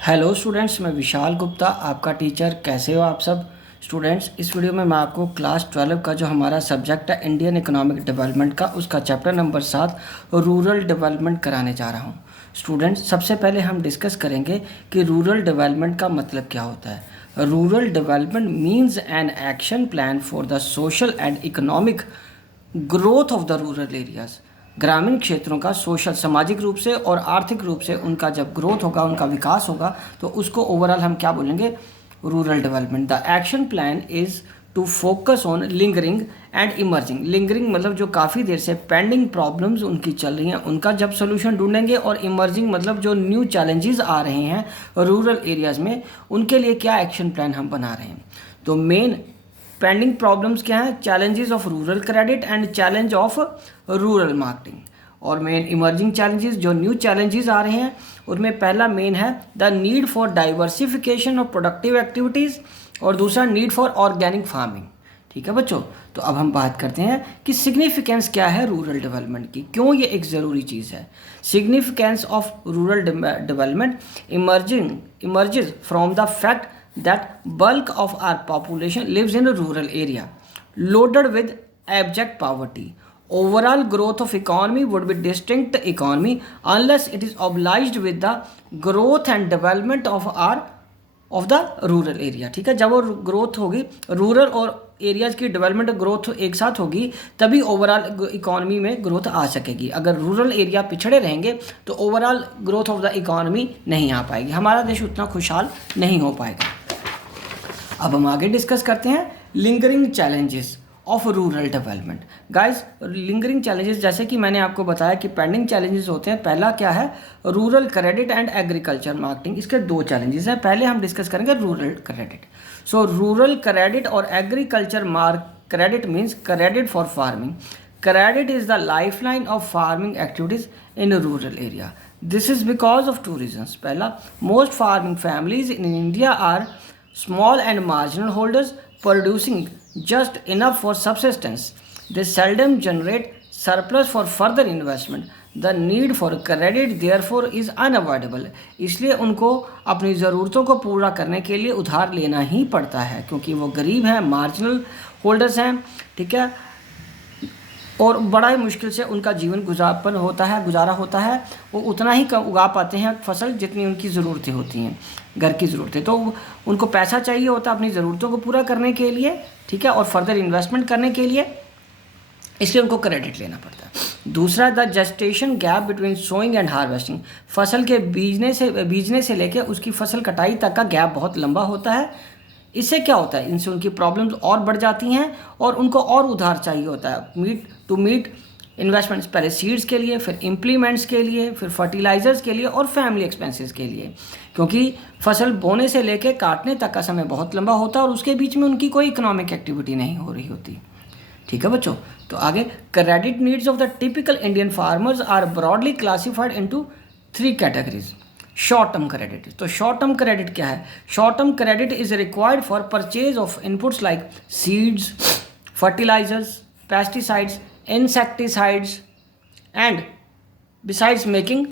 Hello students, मैं विशाल गुप्ता आपका teacher. कैसे हो आप सब स्टूडेंट्स। इस वीडियो में मैं आपको क्लास 12 का जो हमारा सब्जेक्ट है इंडियन इकोनॉमिक डेवलपमेंट का, उसका चैप्टर नंबर 7 रूरल डेवलपमेंट कराने जा रहा हूँ। स्टूडेंट्स, सबसे पहले हम डिस्कस करेंगे कि रूरल डेवलपमेंट का मतलब क्या होता है। Rural development means an action plan for the social and economic growth of the rural areas. ग्रामीण क्षेत्रों का सोशल, सामाजिक रूप से और आर्थिक रूप से उनका जब ग्रोथ होगा, उनका विकास होगा, तो उसको ओवरऑल हम क्या बोलेंगे, rural development. The action plan is to focus on lingering and emerging. Lingering मतलब जो काफ़ी देर से पेंडिंग प्रॉब्लम्स उनकी चल रही हैं, उनका जब सोल्यूशन ढूंढेंगे, और इमर्जिंग मतलब जो न्यू चैलेंजेस आ रहे हैं रूरल एरियाज़ में, उनके लिए क्या एक्शन प्लान हम बना रहे हैं। तो मेन पेंडिंग प्रॉब्लम्स क्या हैं, challenges of rural credit and challenge of rural marketing. और मेन इमर्जिंग चैलेंजेस, जो न्यू चैलेंजेस आ रहे हैं, उनमें पहला मेन है the need for diversification of productive activities, और दूसरा नीड फॉर ऑर्गेनिक फार्मिंग। ठीक है बच्चों, तो अब हम बात करते हैं कि सिग्निफिकेंस क्या है रूरल डेवलपमेंट की, क्यों ये एक ज़रूरी चीज़ है। Significance of rural development emerges from the fact that bulk of our population lives in a rural area loaded with abject poverty. Overall growth of economy would be distinct economy unless it is obliged with the growth and development of the rural area। ठीक है, जब वो growth होगी, rural और areas की development growth एक साथ होगी, तभी ओवरऑल इकोनॉमी में ग्रोथ आ सकेगी। अगर रूरल एरिया पिछड़े रहेंगे तो overall growth of the economy नहीं आ पाएगी, हमारा देश उतना खुशहाल नहीं हो पाएगा। अब हम आगे डिस्कस करते हैं lingering challenges of rural development. Guys, lingering challenges जैसे कि मैंने आपको बताया कि पेंडिंग चैलेंजेस होते हैं। पहला क्या है, rural credit and agriculture marketing. इसके दो चैलेंजेस हैं। पहले हम डिस्कस करेंगे rural credit. So rural credit और agriculture credit means credit for farming. Credit is the life line of farming activities in rural area. This is because of two reasons. पहला, most farming families in India are small and marginal holders producing just enough for subsistence. They seldom generate surplus for further investment. The need for credit therefore is unavoidable. इसलिए उनको अपनी ज़रूरतों को पूरा करने के लिए उधार लेना ही पड़ता है, क्योंकि वो गरीब हैं, मार्जिनल होल्डर्स हैं। ठीक है, और बड़ा ही मुश्किल से उनका जीवन गुजारा होता है। वो उतना ही उगा पाते हैं फसल जितनी उनकी ज़रूरतें होती हैं, घर की ज़रूरतें। तो उनको पैसा चाहिए होता है अपनी ज़रूरतों को पूरा करने के लिए, ठीक है, और फर्दर इन्वेस्टमेंट करने के लिए, इसलिए उनको क्रेडिट लेना पड़ता है। दूसरा, the gestation gap between sowing and harvesting. फसल के बीजने से लेकर उसकी फसल कटाई तक का गैप बहुत लंबा होता है। इससे क्या होता है, इनसे उनकी प्रॉब्लम्स और बढ़ जाती हैं और उनको और उधार चाहिए होता है मीट इन्वेस्टमेंट्स। पहले सीड्स के लिए, फिर इम्प्लीमेंट्स के लिए, फिर फर्टिलाइजर्स के लिए और फैमिली एक्सपेंसेस के लिए, क्योंकि फसल बोने से लेकर काटने तक का समय बहुत लंबा होता है और उसके बीच में उनकी कोई इकोनॉमिक एक्टिविटी नहीं हो रही होती। ठीक है बच्चों, तो आगे, credit needs of the typical Indian farmers are broadly classified into 3 categories. Short term credit. तो शॉर्ट टर्म क्रेडिट क्या है? Short term credit is required for purchase of inputs like seeds, fertilisers, pesticides, insecticides and besides making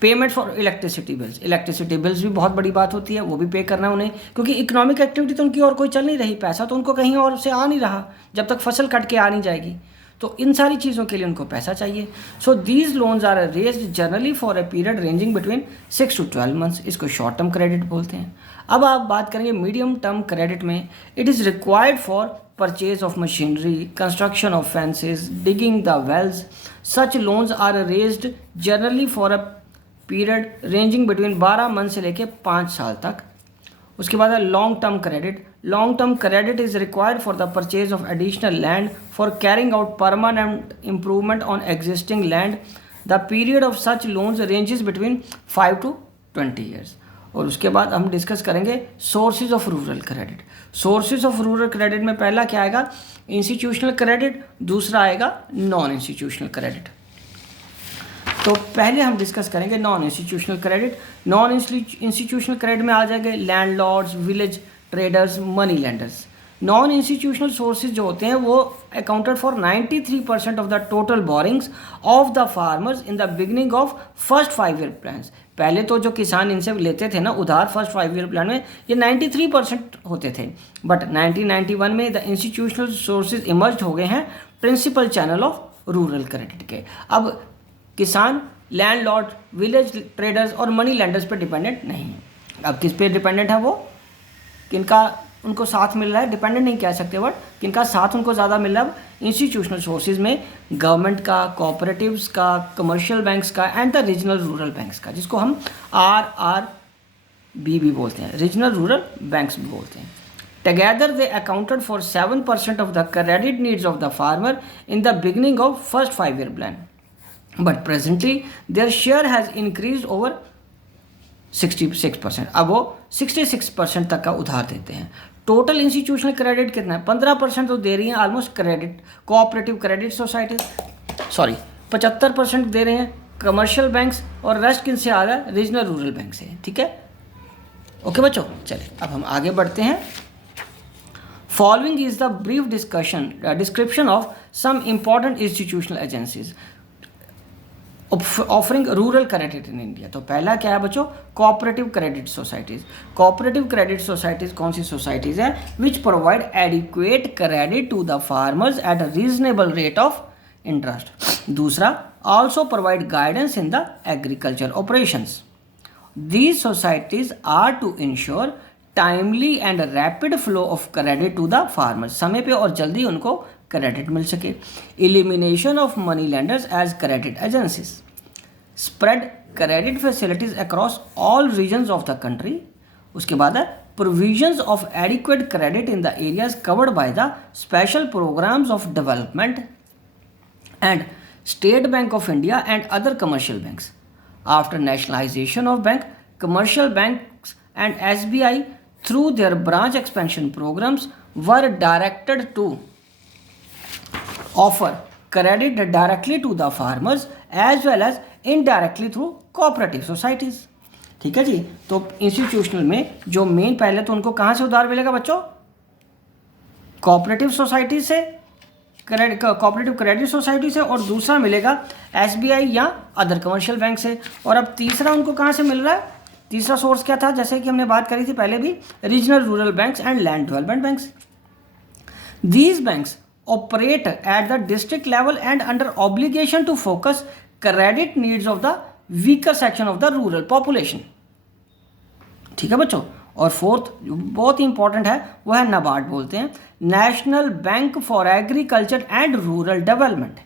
payment for electricity bills. Electricity bills भी बहुत बड़ी बात होती है, वो भी पे करना उन्हें, क्योंकि इकोनॉमिक एक्टिविटी तो उनकी और कोई चल नहीं रही, पैसा तो उनको कहीं और से आ नहीं रहा जब तक फसल कट के आ नहीं जाएगी। तो इन सारी चीज़ों के लिए उनको पैसा चाहिए। So these loans are raised generally for a period ranging between 6 to 12 months. इसको शॉर्ट टर्म क्रेडिट बोलते हैं। अब आप बात करेंगे मीडियम टर्म क्रेडिट में। It is required for purchase of machinery, construction of fences, digging the wells. Such loans are raised generally for a period ranging between 12 month से लेकर 5 साल तक। उसके बाद है long term credit. Long term credit is required for the purchase of additional land for carrying out permanent improvement on existing land. The period of such loans ranges between 5 to 20 years. और उसके बाद हम discuss करेंगे sources of rural credit. Sources of rural credit में पहला क्या आएगा, institutional credit, दूसरा आएगा नॉन इंस्टीट्यूशनल क्रेडिट। तो पहले हम डिस्कस करेंगे non institutional credit. Non institutional credit में आ जाएंगे landlords, village traders, money lenders. Non institutional sources जो होते हैं वो accounted for 93% of the total borings of the farmers in the beginning of first 5 year plan. पहले तो जो किसान इनसे लेते थे ना उधार फर्स्ट 5 ईयर प्लान में, ये 93% होते थे, बट 1991 में द इंस्टीट्यूशनल सोर्सेज इमर्ज हो गए हैं principal channel of rural credit के। अब किसान लैंडलॉर्ड, विलेज ट्रेडर्स और मनी लैंडर्स पर डिपेंडेंट नहीं है। अब किस पे डिपेंडेंट है वो, किनका उनको साथ मिल रहा है, डिपेंडेंट नहीं कह सकते बट किनका साथ उनको ज़्यादा मिल रहा है इंस्टीट्यूशनल सोर्सेज में, गवर्नमेंट का, कोऑपरेटिव्स का, कमर्शियल बैंक्स का and the regional rural banks का, जिसको हम RRB भी बोलते हैं, रीजनल रूरल बैंक्स भी बोलते हैं। Together they accounted for 7% of the credit needs of the farmer in the beginning of first 5 year plan, but presently their share has increase over 66%। अब वो 66% तक का उधार देते हैं। टोटल इंस्टीट्यूशनल क्रेडिट कितना है, 15% तो दे रही हैं almost credit cooperative credit society, 75% दे रहे हैं कमर्शियल बैंक्स, और रेस्ट किन से आ रहा है, रीजनल रूरल बैंक से। ठीक है, ओके बच्चों, चलिए अब हम आगे बढ़ते हैं। Following is the brief description of some important institutional agencies offering rural credit in India. तो पहला क्या है बच्चों, cooperative credit societies. Cooperative credit societies कौन सी सोसाइटीज़ हैं, which provide adequate credit to the farmers at a reasonable rate of interest. दूसरा, also provide guidance in the agriculture operations. These societies are to ensure timely and rapid flow of credit to the farmers। समय पे और जल्दी उनको credit मिल सके। Elimination of money lenders as credit agencies। Spread credit facilities across all regions of the country। उसके बाद है provisions of adequate credit in the areas covered by the special programs of development and State Bank of India and other commercial banks। After nationalization of bank, commercial banks and SBI through their branch expansion programs were directed to offer credit directly to the farmers as well as indirectly through cooperative societies। ठीक है जी, तो institutional में जो main, पहले तो उनको कहाँ से उधार मिलेगा बच्चों, कोऑपरेटिव सोसाइटी से, कोऑपरेटिव क्रेडिट सोसाइटी से, और दूसरा मिलेगा SBI या अदर कमर्शियल बैंक से। और अब तीसरा उनको कहाँ से मिल रहा है, तीसरा सोर्स क्या था, जैसे कि हमने बात करी थी पहले भी, regional rural banks and land development banks. These banks operate at the district level and under obligation to focus credit needs of the weaker section of the rural population. ठीक है बच्चों, और फोर्थ बहुत ही इंपॉर्टेंट है वो है NABARD, बोलते हैं National Bank for Agriculture and Rural Development,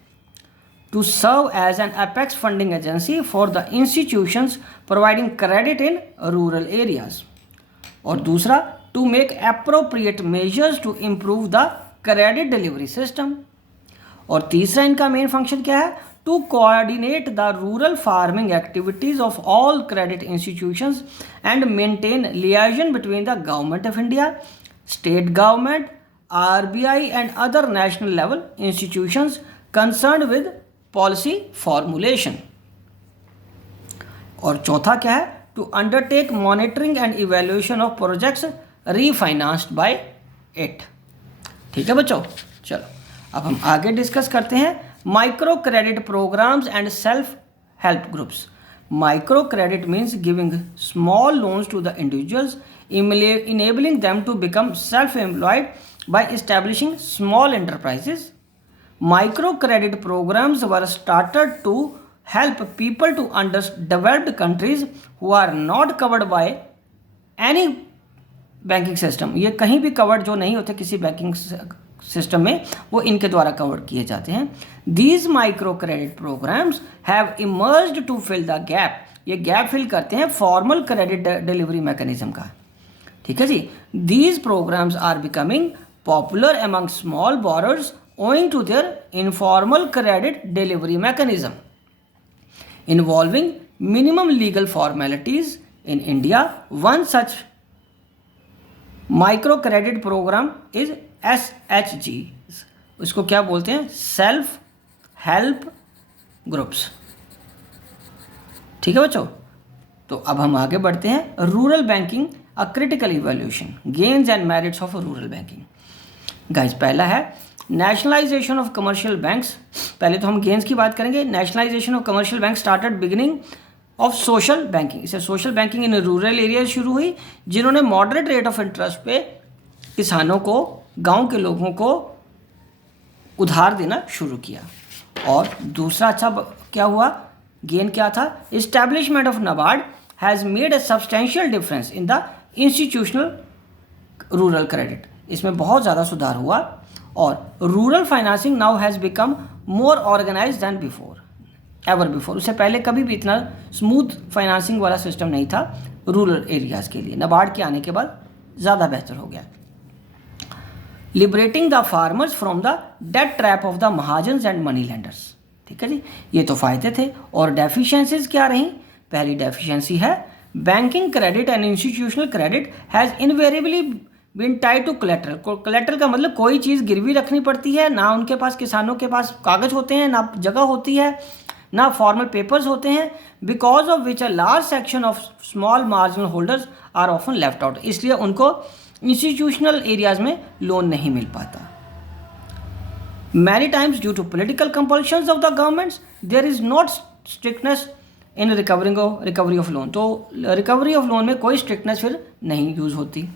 to serve as an apex funding agency for the institutions providing credit in rural areas. और दूसरा, to make appropriate measures to improve the credit delivery system. और तीसरा इनका main function क्या है, to coordinate the rural farming activities of all credit institutions and maintain liaison between the government of India, state government, RBI and other national level institutions concerned with policy formulation। और चौथा क्या है, to undertake monitoring and evaluation of projects refinanced by it। ठीक है बच्चों, चलो अब हम आगे डिस्कस करते हैं micro credit programmes and self help groups. Micro credit means giving small loans to the individuals, enabling them to become self-employed by establishing small enterprises। Micro credit programs were started to help people to underdeveloped countries who are not covered by any banking system. ये कहीं भी covered जो नहीं होते किसी banking system में, वो इनके द्वारा कवर किए जाते हैं। These micro credit programs have emerged to fill the gap. ये गैप फिल करते हैं फॉर्मल क्रेडिट डिलीवरी मैकेनिज्म का। ठीक है जी, these programs are becoming popular among small borrowers owing to their informal credit delivery mechanism involving minimum legal formalities in India. One such micro credit program is SHG। इसको क्या बोलते हैं, self help groups. ठीक है बच्चों, तो अब हम आगे बढ़ते हैं। Rural banking a critical evaluation, gains and merits of rural banking. Guys पहला है नेशनलाइजेशन ऑफ कमर्शियल बैंक्स। पहले तो हम गेन्स की बात करेंगे। Nationalization of commercial bank started beginning of social banking. इसे social banking in rural area शुरू हुई, जिन्होंने मॉडरेट रेट ऑफ इंटरेस्ट पे किसानों को, गांव के लोगों को उधार देना शुरू किया। और दूसरा अच्छा क्या हुआ, गेन क्या था, establishment of NABARD has made a substantial difference in the institutional rural credit. इसमें बहुत ज़्यादा सुधार हुआ और rural financing now has become more organise than before, ever before. उससे पहले कभी भी इतना स्मूथ फाइनेंसिंग वाला सिस्टम नहीं था रूरल एरियाज़ के लिए। नाबार्ड के आने के बाद ज़्यादा बेहतर हो गया। Liberating the farmers from the debt trap of the mahajans and money lenders. ठीक है जी, ये तो फ़ायदे थे। और डेफिशिएंसीज क्या रहीं? पहली डेफिशिएंसी है banking credit and institutional credit has invariably been tied to collateral. Collateral का मतलब कोई चीज़ गिरवी रखनी पड़ती है, ना उनके पास, किसानों के पास कागज़ होते हैं, ना जगह होती है, ना फॉर्मल पेपर्स होते हैं, because of which a large section of small marginal holders are often left out. इसलिए उनको इंस्टीट्यूशनल एरियाज में लोन नहीं मिल पाता। Many times due to political compulsions of the governments there is not strictness in recovery of loan. तो recovery of loan में कोई strictness फिर नहीं यूज होती।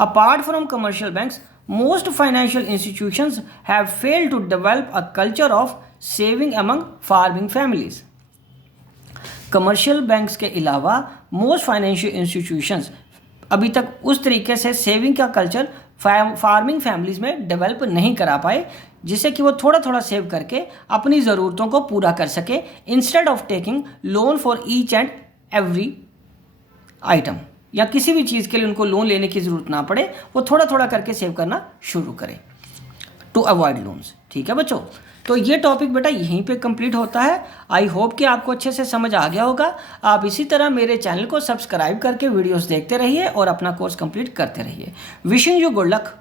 Apart from commercial banks, most financial institutions have failed to develop a culture of saving among farming families. Commercial banks के अलावा most financial institutions अभी तक उस तरीके से सेविंग का कल्चर फार्मिंग फैमिलीज़ में डेवलप नहीं करा पाए, जिससे कि वो थोड़ा थोड़ा सेव करके अपनी ज़रूरतों को पूरा कर सके, instead of taking loan for each and every item. या किसी भी चीज़ के लिए उनको लोन लेने की ज़रूरत ना पड़े, वो थोड़ा थोड़ा करके सेव करना शुरू करें टू अवॉइड लोन्स। ठीक है बच्चों, तो ये टॉपिक बेटा यहीं पे कंप्लीट होता है। आई होप कि आपको अच्छे से समझ आ गया होगा। आप इसी तरह मेरे चैनल को सब्सक्राइब करके वीडियोस देखते रहिए और अपना कोर्स कंप्लीट करते रहिए। Wishing you good luck.